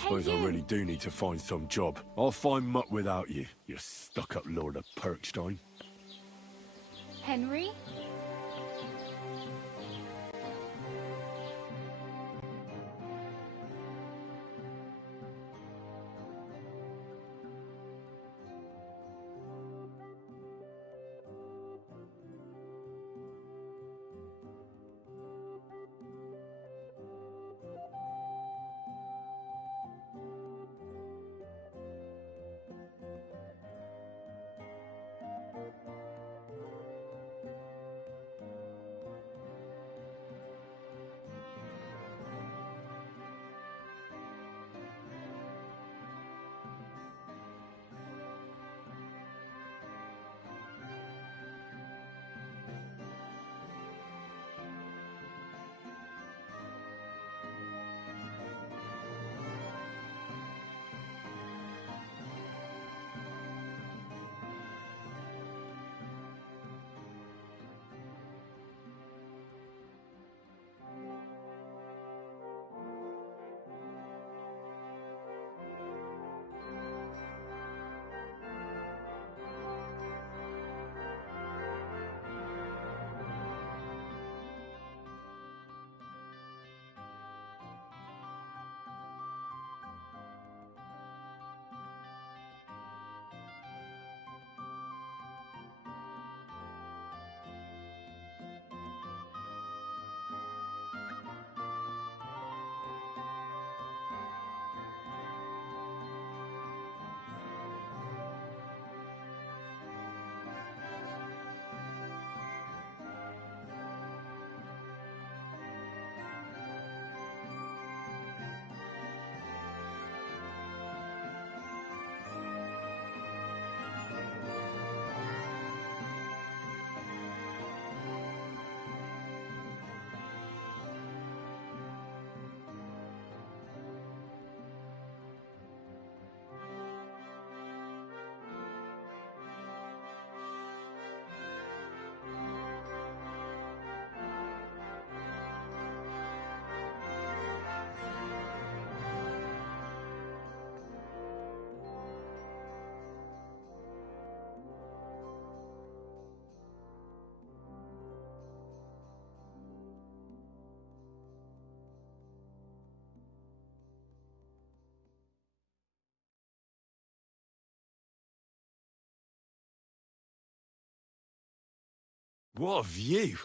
suppose I really do need to find some job. I'll find muck without you, you stuck-up Lord of Perkstein. Henry? What a view!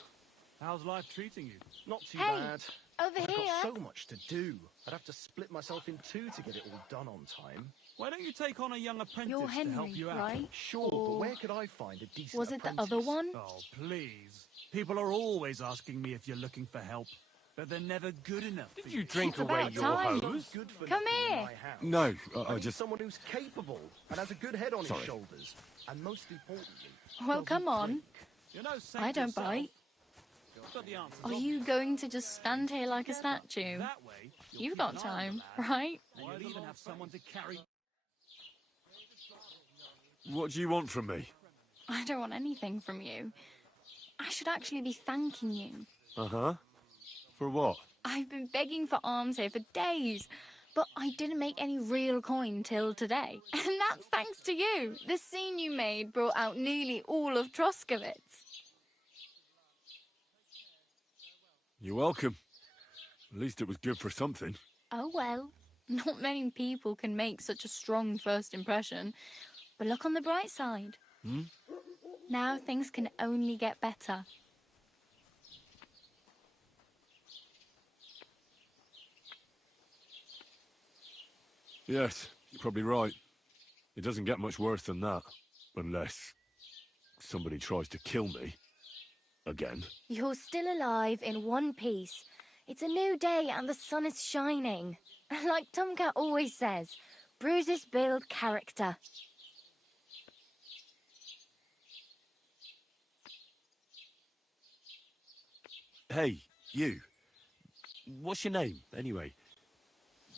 How's life treating you? Not too Hey, bad. over I've here. got so much to do. I'd have to split myself in two to get it all done on time. Why don't you take on a young apprentice You're to help Henry, you out? right? Sure, but Or where could I find a decent was it the apprentice? other one? Oh, please. People are always asking me if you're looking for help, but they're never good enough for Did you drink It's away about your time. hose? Good for Come nothing in here. my house. No, I I need just... someone who's capable and has a good head on Sorry. his shoulders, and most importantly, Well, doesn't come on. drink. You're no saint I don't yourself. bite. I've got the answers Are obvious. you going to just stand here like a statue? That way, you'll You've keep got an eye on time, the lad, right? and you'll even have someone to carry. What do you want from me? I don't want anything from you. I should actually be thanking you. Uh-huh. For what? I've been begging for alms here for days, but I didn't make any real coin till today. And that's thanks to you. The scene you made brought out nearly all of Troskowitz. You're welcome. At least it was good for something. Oh well, not many people can make such a strong first impression. But look on the bright side. Now things can only get better. Yes, you're probably right. It doesn't get much worse than that. Unless somebody tries to kill me. Again. You're still alive in one piece. It's a new day and the sun is shining. Like Tomcat always says, bruises build character. Hey, you. What's your name, anyway?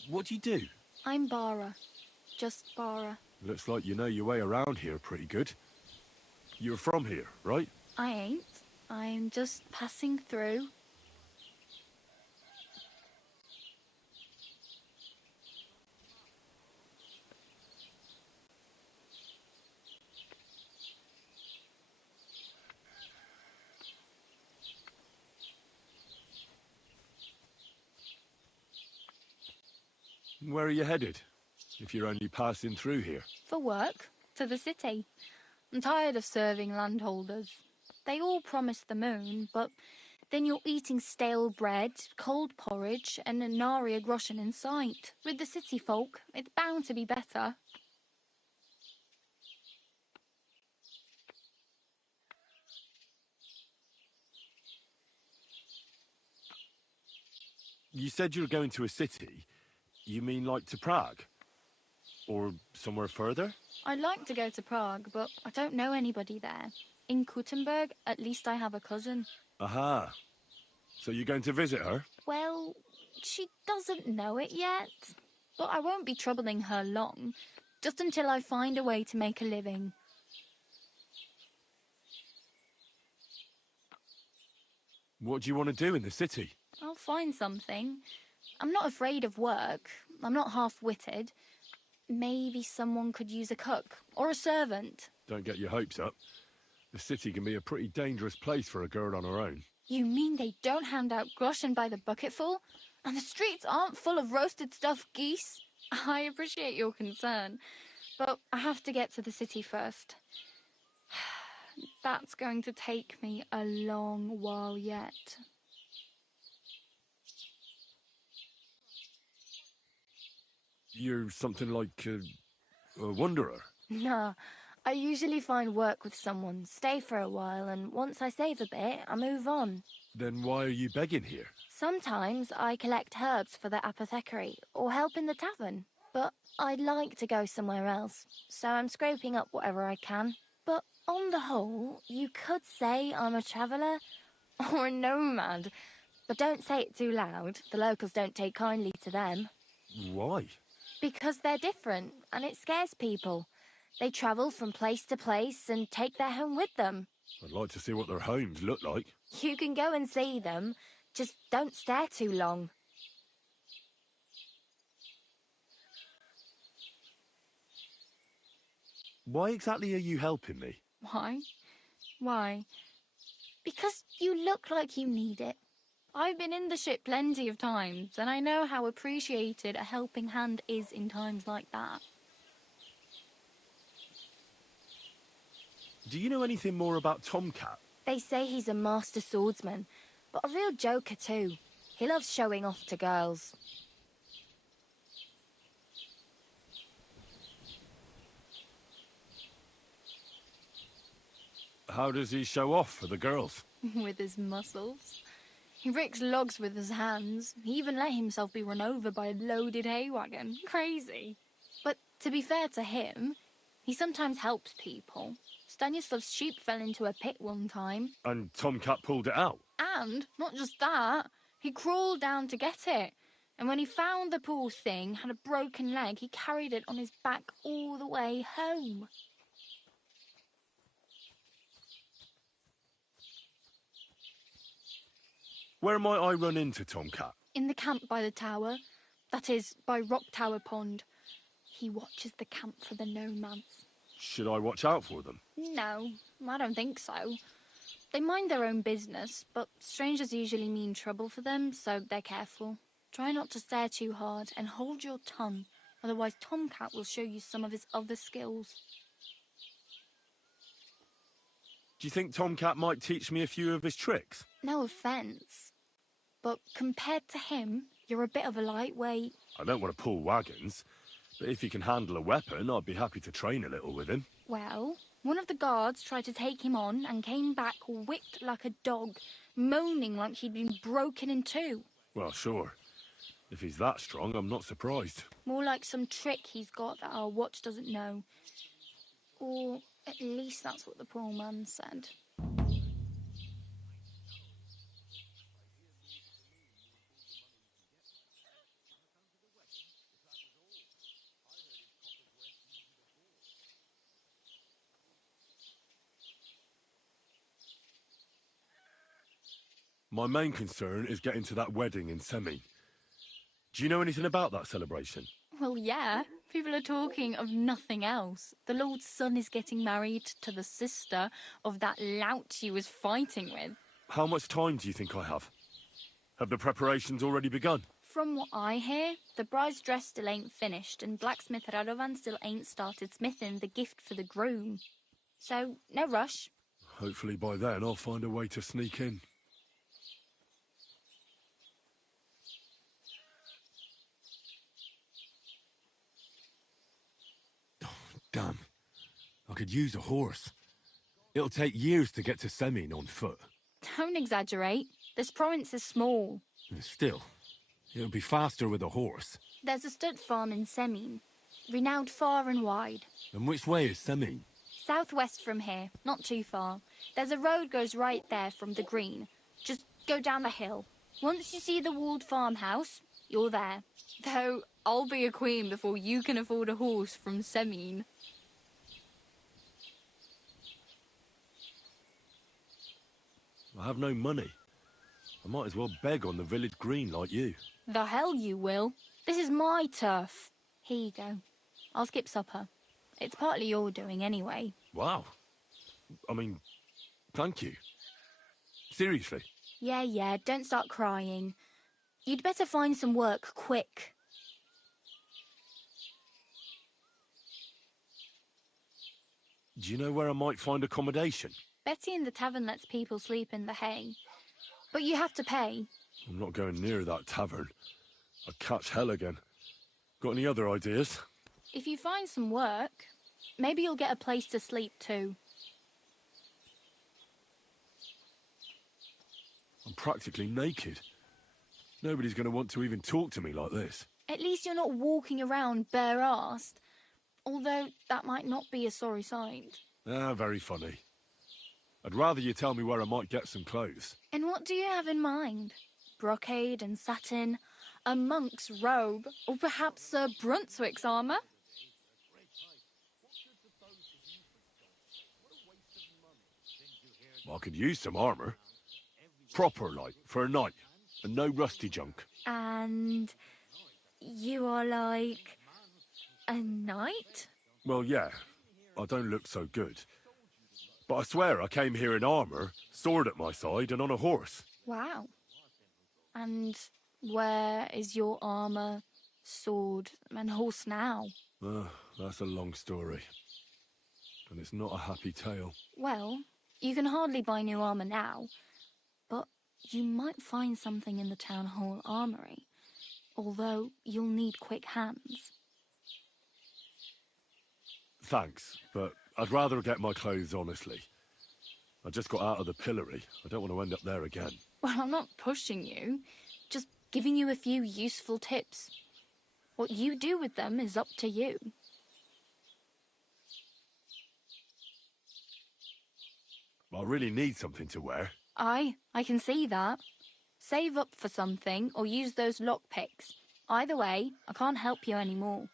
What do you do? I'm Bara. Just Bara. Looks like you know your way around here pretty good. You're from here, right? I ain't. I'm just passing through. Where are you headed, if you're only passing through here? For work, to the city. I'm tired of serving landholders. They all promise the moon, but then you're eating stale bread, cold porridge, and a nary a groschen in sight. With the city folk, it's bound to be better. You said you were going to a city. You mean like to Prague? Or somewhere further? I'd like to go to Prague, but I don't know anybody there. In Kuttenberg, at least I have a cousin. Aha. So you're going to visit her? Well, she doesn't know it yet. But I won't be troubling her long, just until I find a way to make a living. What do you want to do in the city? I'll find something. I'm not afraid of work. I'm not half-witted. Maybe someone could use a cook or a servant. Don't get your hopes up. The city can be a pretty dangerous place for a girl on her own. You mean they don't hand out groschen by the bucketful? And the streets aren't full of roasted stuffed geese? I appreciate your concern, but I have to get to the city first. That's going to take me a long while yet. You're something like a wanderer? Nah, I usually find work with someone, stay for a while, and once I save a bit, I move on. Then why are you begging here? Sometimes I collect herbs for the apothecary or help in the tavern, but I'd like to go somewhere else, so I'm scraping up whatever I can. But on the whole, you could say I'm a traveller or a nomad, but don't say it too loud. The locals don't take kindly to them. Why? Because they're different, and it scares people. They travel from place to place and take their home with them. I'd like to see what their homes look like. You can go and see them, just don't stare too long. Why exactly are you helping me? Why? Why? Because you look like you need it. I've been in the ship plenty of times, and I know how appreciated a helping hand is in times like that. Do you know anything more about Tomcat? They say he's a master swordsman, but a real joker too. He loves showing off to girls. How does he show off for the girls? With his muscles. He ricks logs with his hands. He even let himself be run over by a loaded hay wagon. Crazy. But to be fair to him, he sometimes helps people. Stanislav's sheep fell into a pit one time. And Tomcat pulled it out? And, not just that, he crawled down to get it. And when he found the poor thing had a broken leg, he carried it on his back all the way home. Where might I run into Tomcat? In the camp by the tower. That is, by Rock Tower Pond. He watches the camp for the nomads. Should I watch out for them? No, I don't think so. They mind their own business, but strangers usually mean trouble for them, so they're careful. Try not to stare too hard and hold your tongue, otherwise Tomcat will show you some of his other skills. Do you think Tomcat might teach me a few of his tricks? No offence, but compared to him, you're a bit of a lightweight. I don't want to pull wagons, but if he can handle a weapon, I'd be happy to train a little with him. Well, one of the guards tried to take him on and came back whipped like a dog, moaning like he'd been broken in two. Well, sure. If he's that strong, I'm not surprised. More like some trick he's got that our watch doesn't know. Or at least that's what the poor man said. My main concern is getting to that wedding in Semi. Do you know anything about that celebration? Well, yeah. People are talking of nothing else. The Lord's son is getting married to the sister of that lout he was fighting with. How much time do you think I have? Have the preparations already begun? From what I hear, the bride's dress still ain't finished, and blacksmith Radovan still ain't started smithing the gift for the groom. So, no rush. Hopefully by then I'll find a way to sneak in. Damn. I could use a horse. It'll take years to get to Semin on foot. Don't exaggerate. This province is small. Still, it'll be faster with a horse. There's a stud farm in Semin, renowned far and wide. And which way is Semin? Southwest from here, not too far. There's a road goes right there from the green. Just go down the hill. Once you see the walled farmhouse, you're there. Though, I'll be a queen before you can afford a horse from Semin. I have no money. I might as well beg on the village green like you. The hell you will. This is my turf. Here you go. I'll skip supper. It's partly your doing anyway. Wow. I mean, thank you. Seriously. Yeah, don't start crying. You'd better find some work quick. Do you know where I might find accommodation? Betty in the tavern lets people sleep in the hay. But you have to pay. I'm not going near that tavern. I'd catch hell again. Got any other ideas? If you find some work, maybe you'll get a place to sleep too. I'm practically naked. Nobody's going to want to even talk to me like this. At least you're not walking around bare-assed. Although that might not be a sorry sight. Ah, very funny. I'd rather you tell me where I might get some clothes. And what do you have in mind? Brocade and satin, a monk's robe, or perhaps Sir Brunswick's armour? I could use some armour. Proper, like, for a night. And no rusty junk. And you are like a knight? Well, yeah. I don't look so good. But I swear I came here in armour, sword at my side, and on a horse. Wow. And where is your armour, sword, and horse now? That's a long story. And it's not a happy tale. Well, you can hardly buy new armour now, but you might find something in the town hall armoury, although you'll need quick hands. Thanks, but I'd rather get my clothes honestly. I just got out of the pillory. I don't want to end up there again. Well, I'm not pushing you, just giving you a few useful tips. What you do with them is up to you. I really need something to wear. I can see that. Save up for something or use those lockpicks. Either way, I can't help you anymore.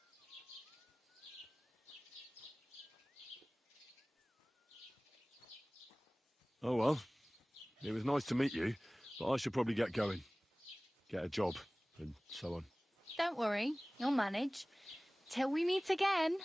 Oh well, it was nice to meet you, but I should probably get going. Get a job, and so on. Don't worry, you'll manage. Till we meet again.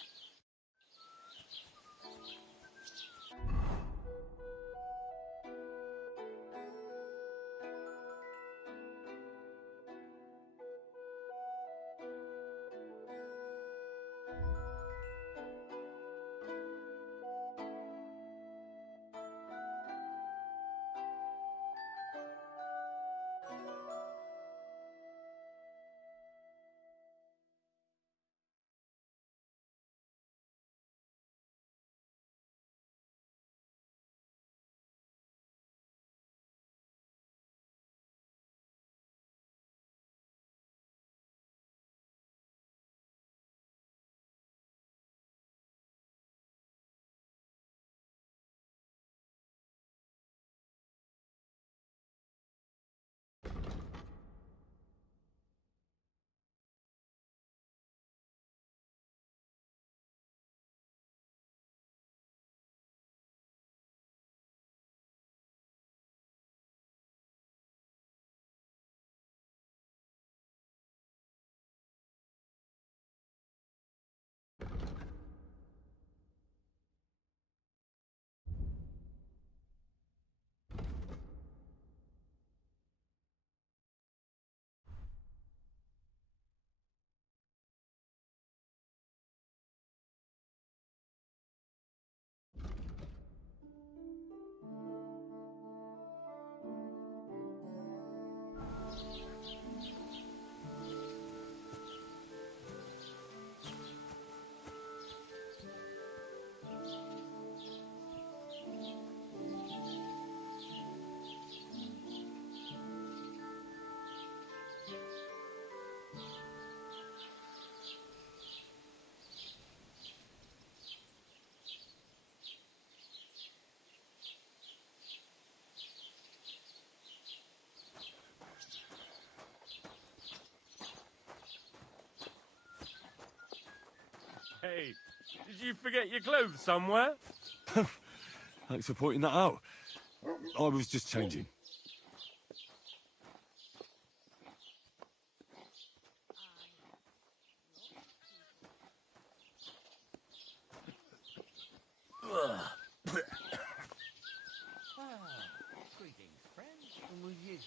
Hey, did you forget your clothes somewhere? Thanks for pointing that out. I was just changing. Greetings, friend. And with you.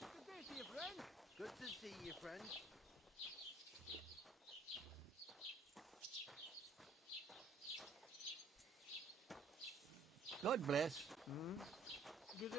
Good day to you, friend. Good to see you, friend. God bless. Good day.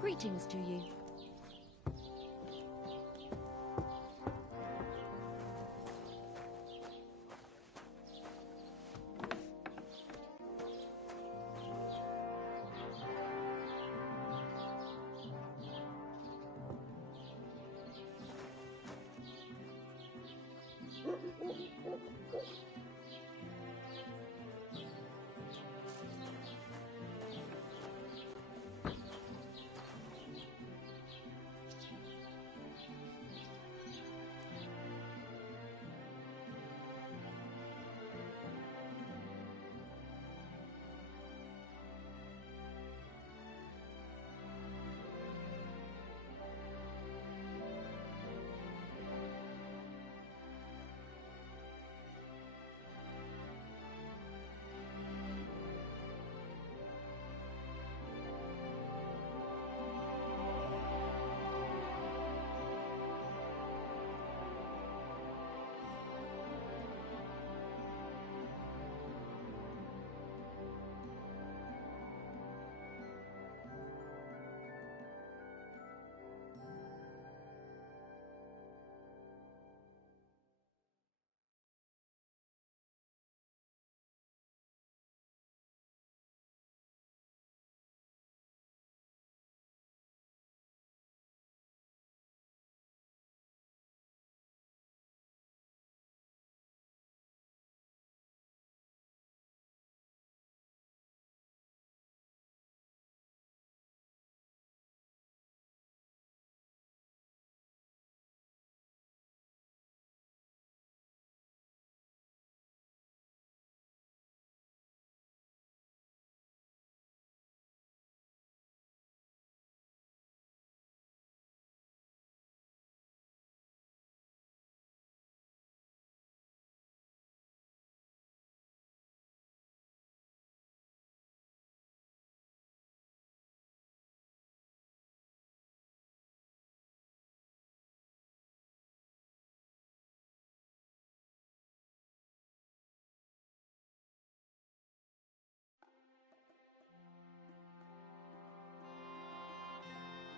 Greetings to you.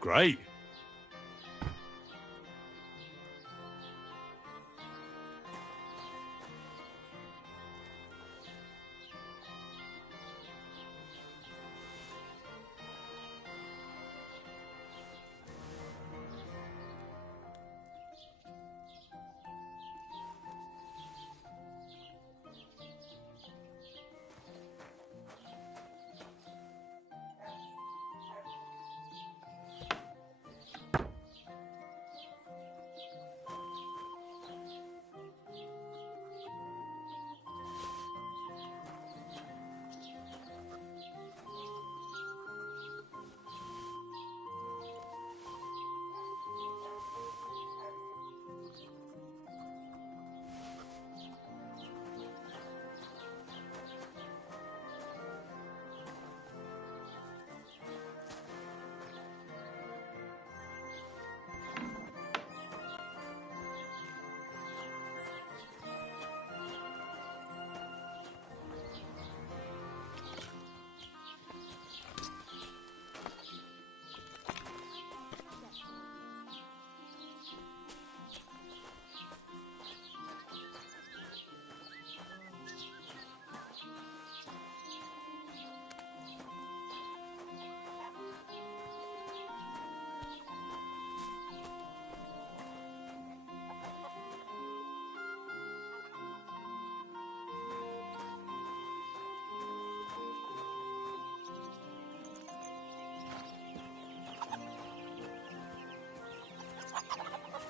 Great.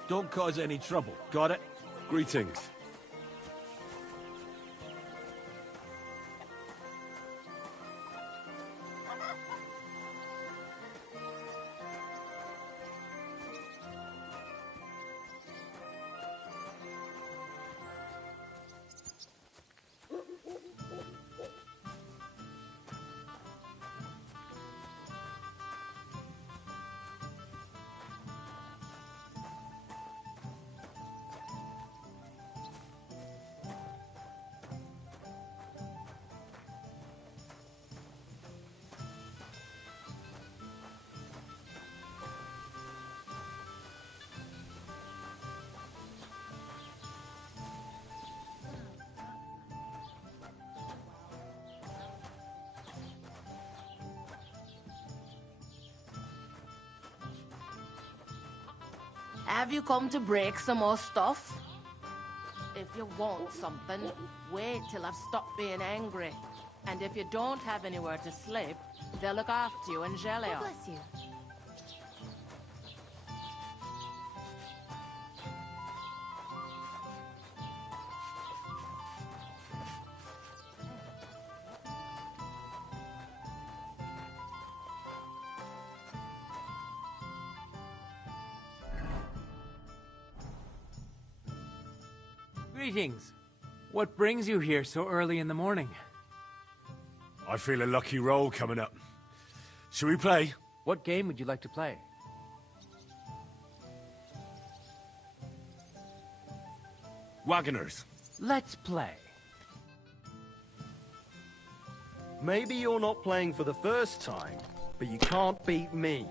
Don't cause any trouble, got it? Greetings. Have you come to break some more stuff? If you want something, wait till I've stopped being angry. And if you don't have anywhere to sleep, they'll look after you in Jelly. God bless you. Greetings. What brings you here so early in the morning? I feel a lucky roll coming up. Shall we play? What game would you like to play? Wagoners. Let's play. Maybe you're not playing for the first time, but you can't beat me.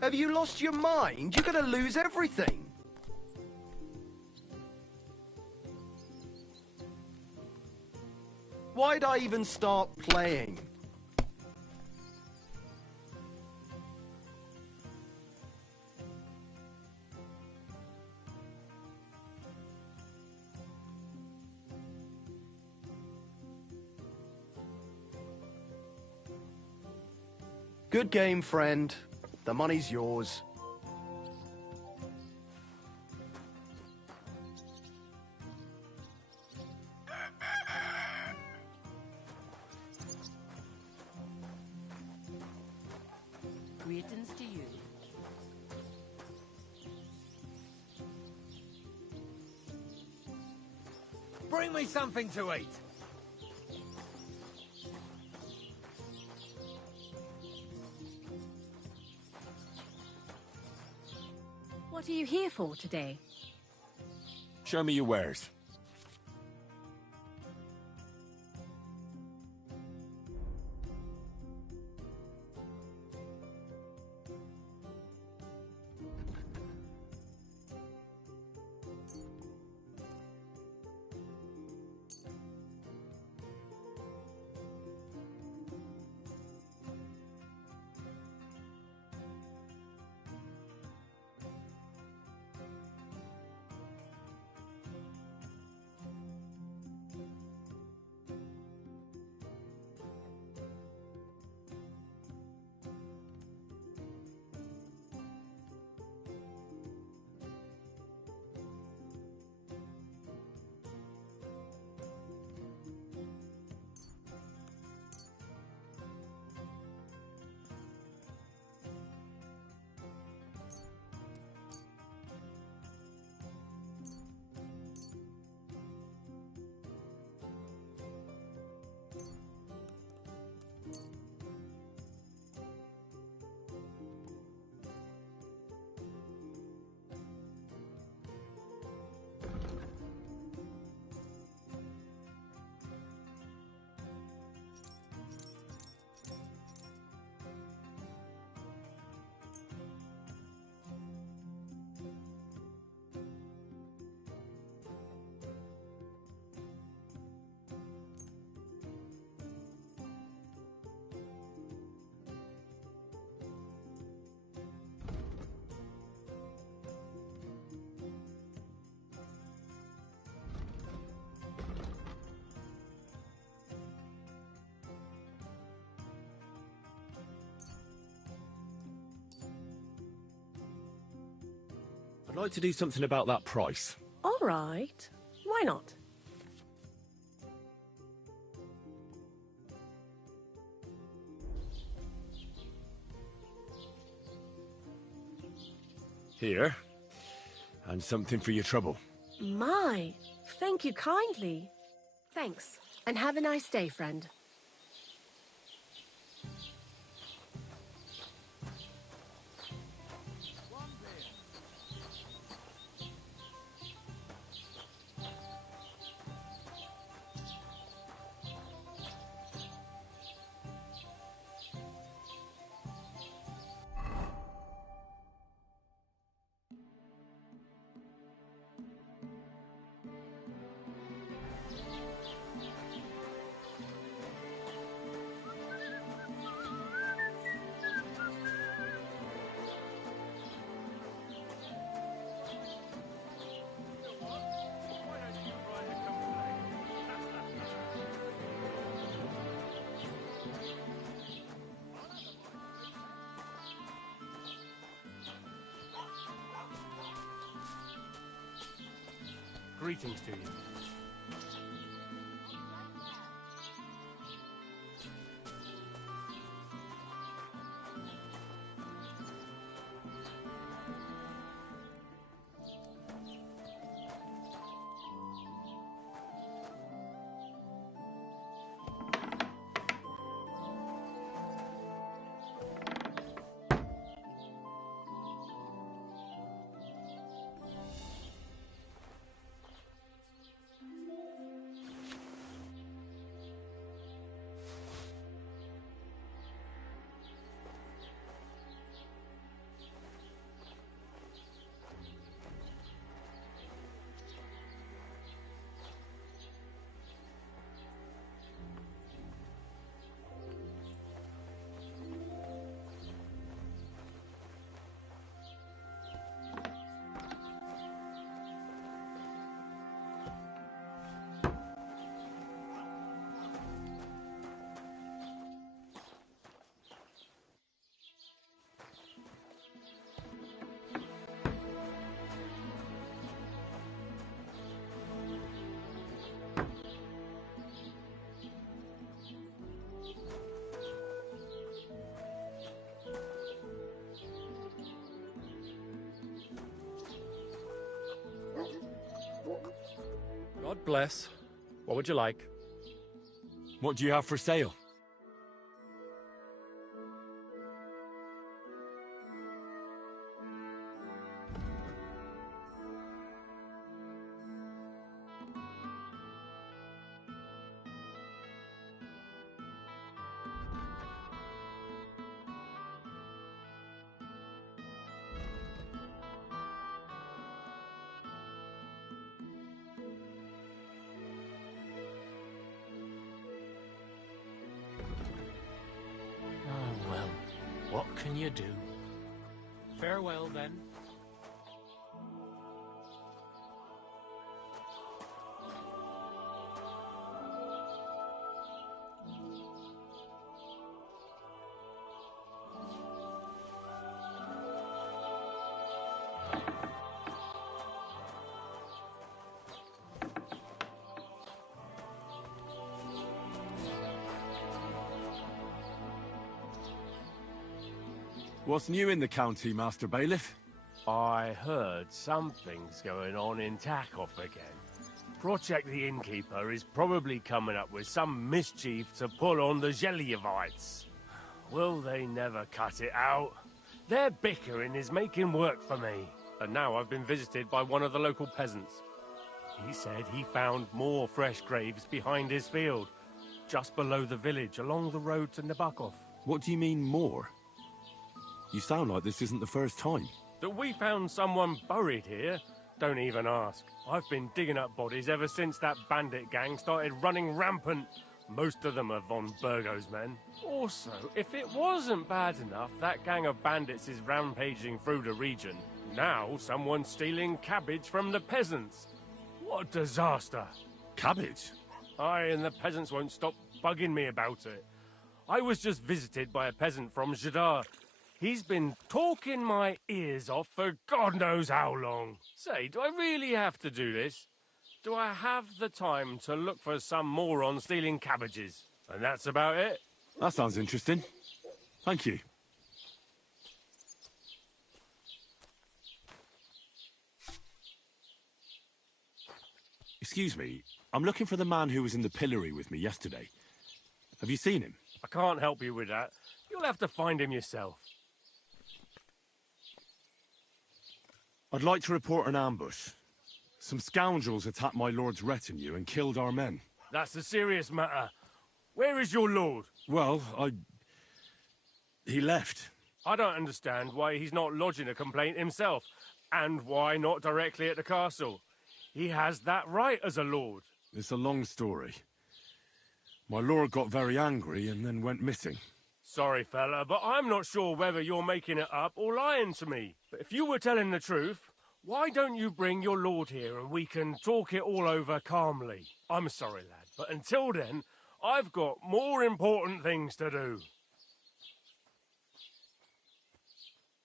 Have you lost your mind? You're gonna lose everything. Why'd I even start playing? Good game, friend. The money's yours. Greetings to you. Bring me something to eat. What are you here for today? Show me your wares. I'd like to do something about that price. All right. Why not? Here. And something for your trouble. My, thank you kindly. Thanks, and have a nice day, friend. Greetings to you. God bless. What would you like? What do you have for sale? Oh, well, what can you do? Farewell, then. What's new in the county, Master Bailiff? I heard something's going on in Takoff again. Project the Innkeeper is probably coming up with some mischief to pull on the Gelievites. Will they never cut it out? Their bickering is making work for me. And now I've been visited by one of the local peasants. He said he found more fresh graves behind his field, just below the village, along the road to Nabokov. What do you mean, more? You sound like this isn't the first time. That we found someone buried here? Don't even ask. I've been digging up bodies ever since that bandit gang started running rampant. Most of them are von Burgo's men. Also, if it wasn't bad enough that gang of bandits is rampaging through the region, now someone's stealing cabbage from the peasants. What a disaster. Cabbage? Aye, and the peasants won't stop bugging me about it. I was just visited by a peasant from Jadar. He's been talking my ears off for God knows how long. Say, do I really have to do this? Do I have the time to look for some moron stealing cabbages? And that's about it? That sounds interesting. Thank you. Excuse me, I'm looking for the man who was in the pillory with me yesterday. Have you seen him? I can't help you with that. You'll have to find him yourself. I'd like to report an ambush. Some scoundrels attacked my lord's retinue and killed our men. That's a serious matter. Where is your lord? Well, he left. I don't understand why he's not lodging a complaint himself, and why not directly at the castle. He has that right as a lord. It's a long story. My lord got very angry and then went missing. Sorry, fella, but I'm not sure whether you're making it up or lying to me. But if you were telling the truth, why don't you bring your lord here and we can talk it all over calmly? I'm sorry, lad, but until then, I've got more important things to do.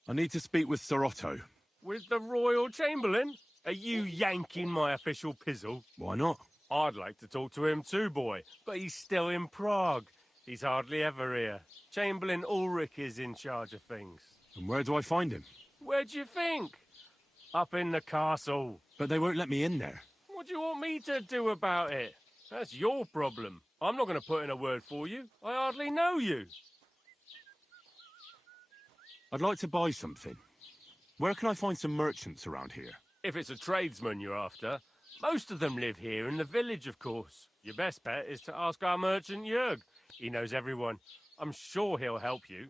I need to speak with Sir Otto. With the Royal Chamberlain? Are you yanking my official pizzle? Why not? I'd like to talk to him too, boy, but he's still in Prague. He's hardly ever here. Chamberlain Ulrich is in charge of things. And where do I find him? Where do you think? Up in the castle. But they won't let me in there. What do you want me to do about it? That's your problem. I'm not going to put in a word for you. I hardly know you. I'd like to buy something. Where can I find some merchants around here? If it's a tradesman you're after, most of them live here in the village, of course. Your best bet is to ask our merchant Jörg. He knows everyone. I'm sure he'll help you.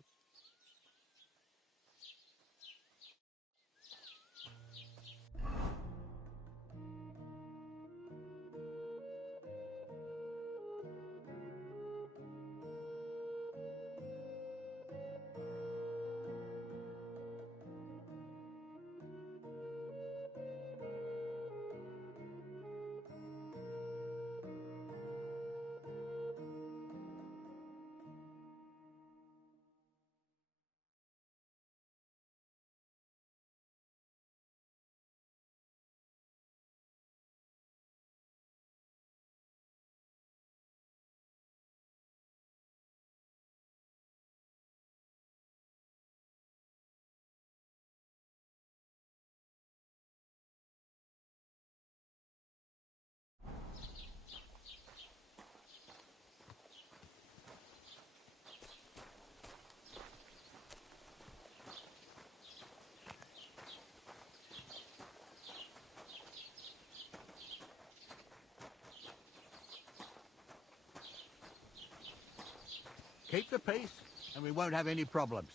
Keep the peace, and we won't have any problems.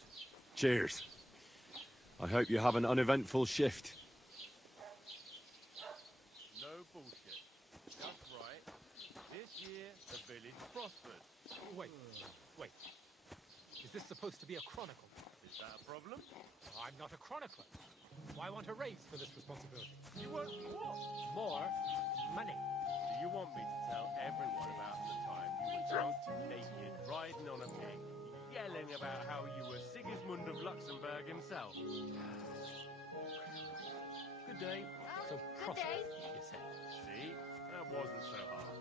Cheers. I hope you have an uneventful shift. No bullshit. That's right. This year, the village prospered. Wait. Is this supposed to be a chronicle? Is that a problem? I'm not a chronicler. I want a raise for this responsibility. You want what? More money. Do you want me to tell everyone about the time you were drunk, naked, riding on a pig, yelling about how you were Sigismund of Luxembourg himself? Good day. So prosperous, you say. See? That wasn't so hard.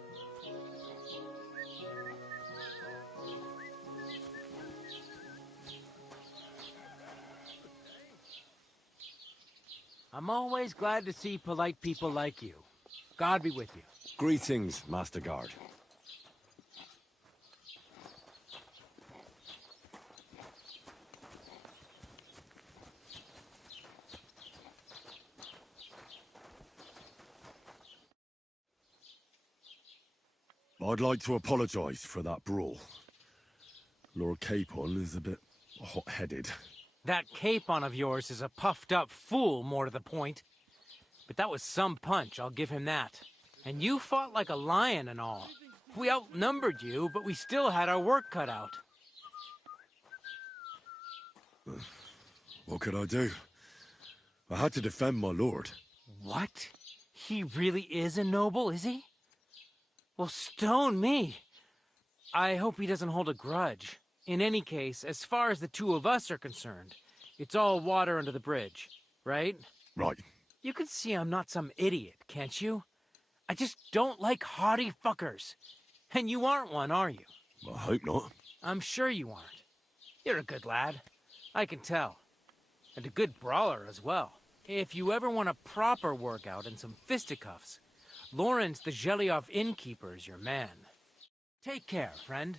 I'm always glad to see polite people like you. God be with you. Greetings, Master Guard. I'd like to apologize for that brawl. Lord Capon is a bit hot-headed. That Capon of yours is a puffed-up fool, more to the point. But that was some punch, I'll give him that. And you fought like a lion and all. We outnumbered you, but we still had our work cut out. What could I do? I had to defend my lord. What? He really is a noble, is he? Well, stone me. I hope he doesn't hold a grudge. In any case, as far as the two of us are concerned, It's all water under the bridge, right? Right. You can see I'm not some idiot, can't you? I just don't like haughty fuckers. And you aren't one, are you? I hope not. I'm sure you aren't. You're a good lad. I can tell. And a good brawler as well. If you ever want a proper workout and some fisticuffs, Lawrence the Zhelyov innkeeper is your man. Take care, friend.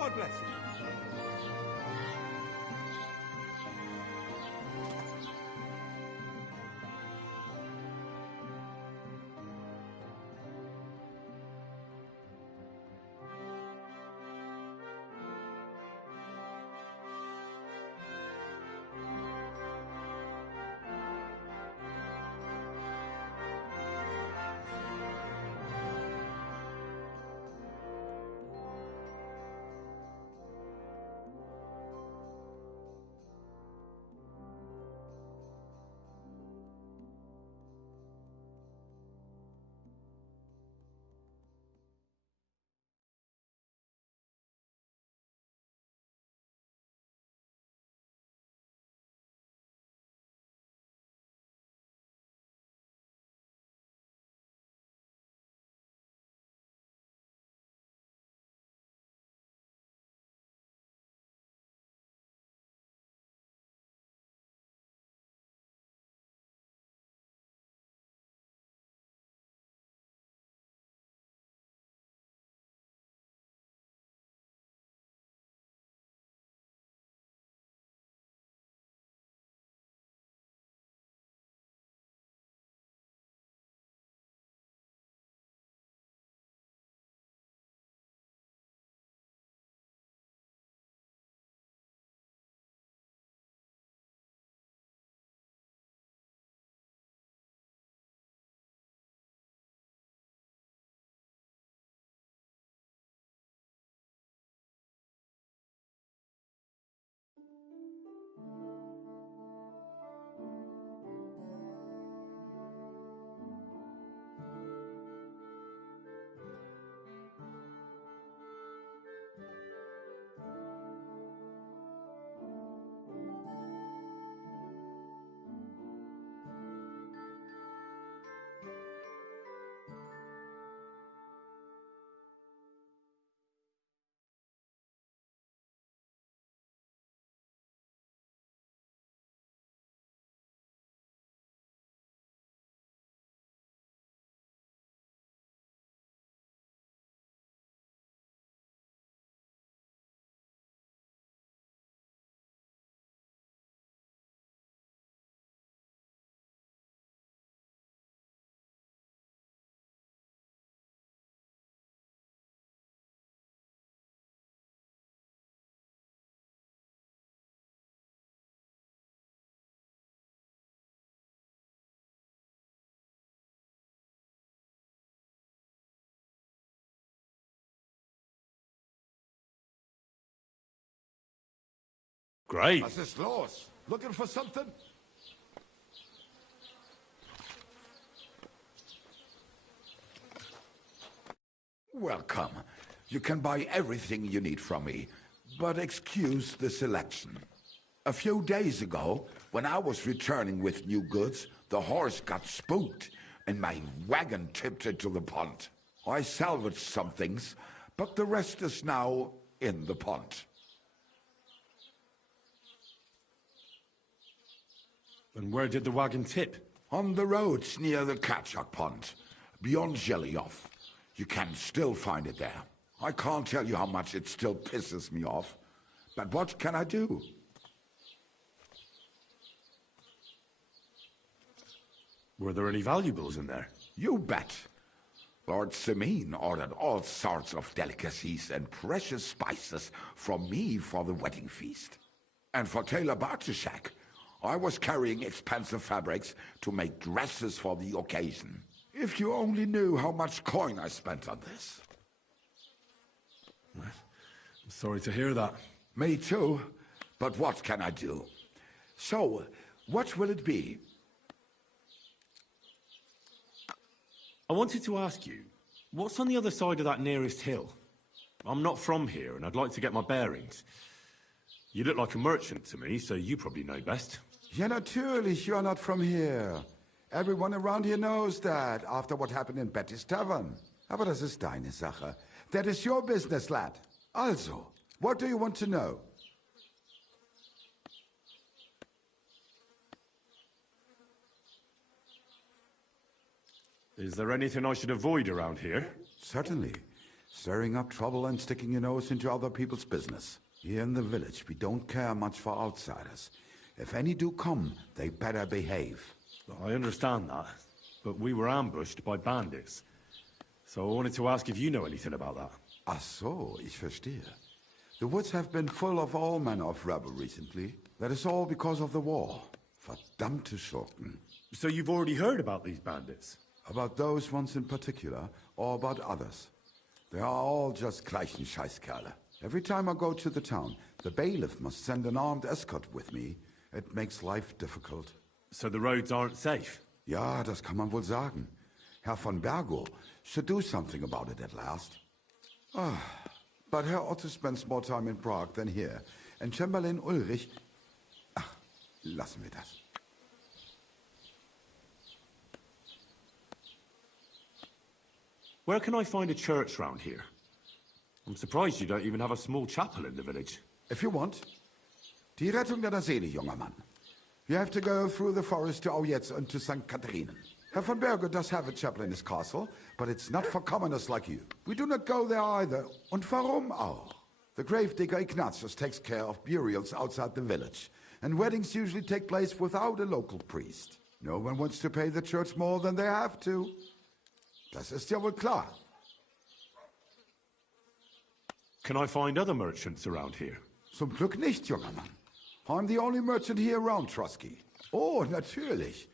God bless you. Great. Was ist los? Looking for something? Welcome. You can buy everything you need from me, but excuse the selection. A few days ago, when I was returning with new goods, the horse got spooked and my wagon tipped into the pond. I salvaged some things, but the rest is now in the pond. And where did the wagon tip? On the roads near the Katchak Pond, beyond Jellyov. You can still find it there. I can't tell you how much it still pisses me off. But what can I do? Were there any valuables in there? You bet. Lord Simeon ordered all sorts of delicacies and precious spices from me for the wedding feast. And for Taylor Bartuszak, I was carrying expensive fabrics to make dresses for the occasion. If you only knew how much coin I spent on this. I'm sorry to hear that. Me too, but what can I do? So, what will it be? I wanted to ask you, what's on the other side of that nearest hill? I'm not from here, and I'd like to get my bearings. You look like a merchant to me, so you probably know best. Ja, natürlich, you are not from here. Everyone around here knows that, after what happened in Betty's Tavern. Aber das ist deine Sache. That is your business, lad. Also, what do you want to know? Is there anything I should avoid around here? Certainly. Stirring up trouble and sticking your nose into other people's business. Here in the village, we don't care much for outsiders. If any do come, they better behave. I understand that, but we were ambushed by bandits. So I wanted to ask if you know anything about that. Ach so, ich verstehe. The woods have been full of all manner of rebel recently. That is all because of the war. Verdammte Schurken. So you've already heard about these bandits? About those ones in particular, or about others. They are all just gleichen Scheißkerle. Every time I go to the town, the bailiff must send an armed escort with me. It makes life difficult. So the roads aren't safe? Ja, das kann man wohl sagen. Herr von Bergo should do something about it at last. But Herr Otto spends more time in Prague than here. And Chamberlain Ulrich... Ach, lassen wir das. Where can I find a church round here? I'm surprised you don't even have a small chapel in the village. If you want. Die Rettung deiner Seele, junger Mann. You have to go through the forest to Aujetz and to St. Catharinen. Herr von Berger does have a chapel in his castle, but it's not for commoners like you. We do not go there either. Und warum auch? The gravedigger Ignatius takes care of burials outside the village, and weddings usually take place without a local priest. No one wants to pay the church more than they have to. Das ist ja wohl klar. Can I find other merchants around here? Zum Glück nicht, junger Mann. I'm the only merchant here around Trusky. Oh, natürlich.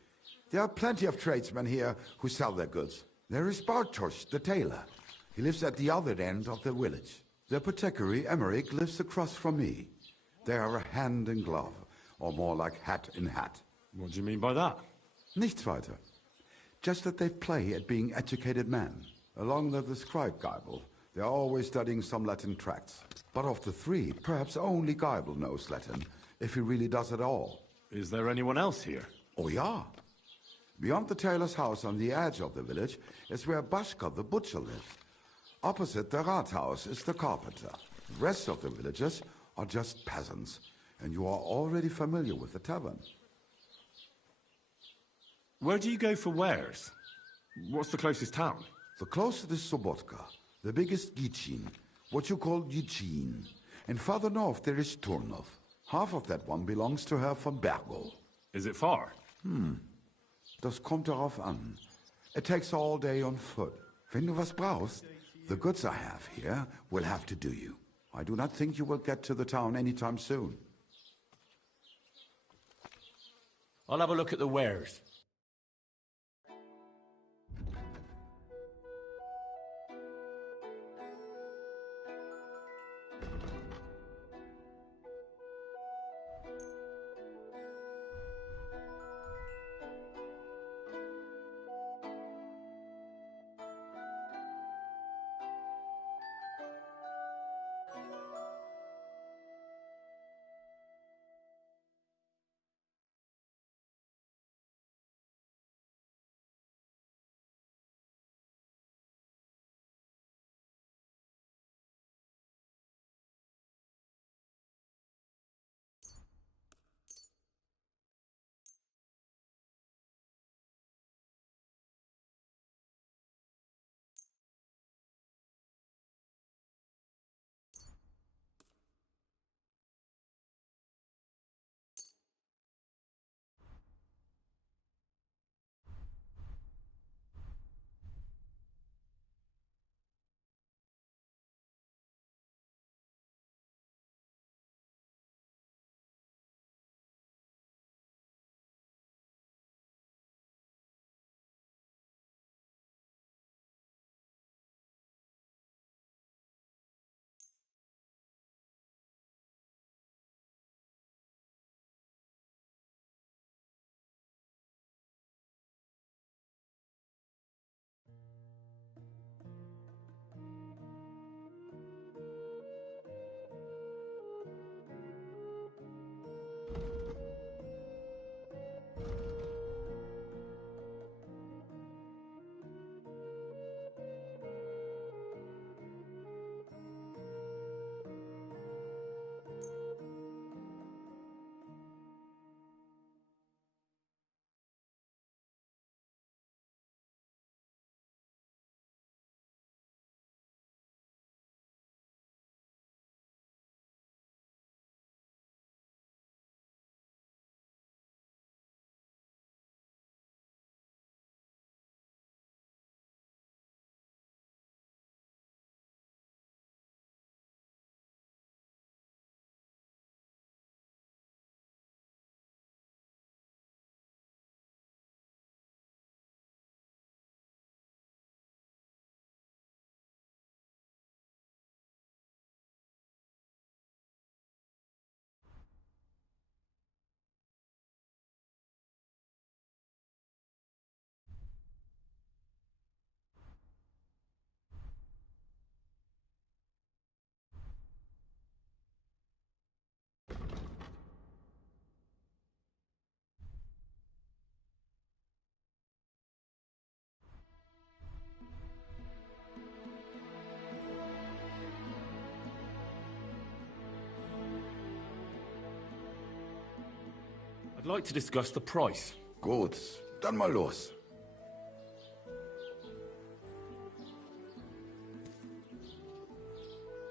There are plenty of tradesmen here who sell their goods. There is Bartosz, the tailor. He lives at the other end of the village. The apothecary, Emmerich, lives across from me. They are hand in glove, or more like hat in hat. What do you mean by that? Nichts weiter. Just that they play at being educated men. Along with the scribe Geibel, they are always studying some Latin tracts. But of the three, perhaps only Geibel knows Latin, if he really does at all. Is there anyone else here? Oh, ja. Beyond the tailor's house on the edge of the village is where Bashka the butcher lives. Opposite the Rathaus is the carpenter. The rest of the villagers are just peasants, and you are already familiar with the tavern. Where do you go for wares? What's the closest town? The closest is Sobotka, the biggest Gichin, what you call Eugene. And farther north there is Turnov. Half of that one belongs to Herr von Bergo. Is it far? Das kommt darauf an. It takes all day on foot. Wenn du was brauchst, the goods I have here will have to do you. I do not think you will get to the town anytime soon. I'll have a look at the wares. like to discuss the price. Gut, dann mal los.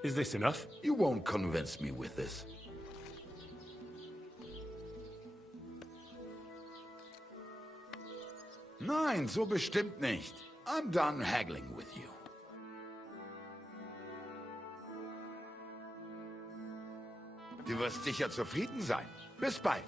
Is this enough? You won't convince me with this. Nein, so bestimmt nicht. I'm done haggling with you. Du wirst sicher zufrieden sein. Bis bald.